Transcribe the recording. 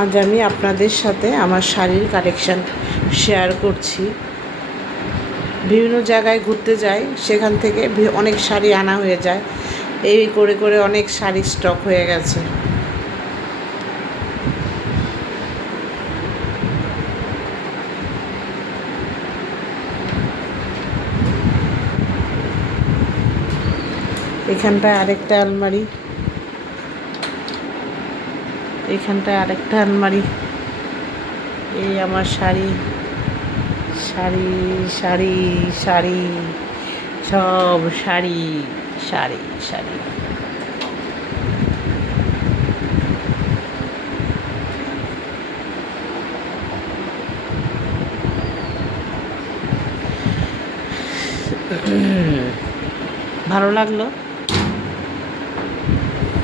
আজ আমি আপনাদের সাথে আমার শাড়ির কালেকশান শেয়ার করছি। বিভিন্ন জায়গায় ঘুরতে যাই, সেখান থেকে অনেক শাড়ি আনা হয়ে যায়। এই করে করে অনেক শাড়ি স্টক হয়ে গেছে। এখানটায় আরেকটা আলমারি, এখানটায় আরেকটা আলমারি। এই আমার শাড়ি শাড়ি শাড়ি শাড়ি সব শাড়ি শাড়ি শাড়ি। ভালো লাগলো।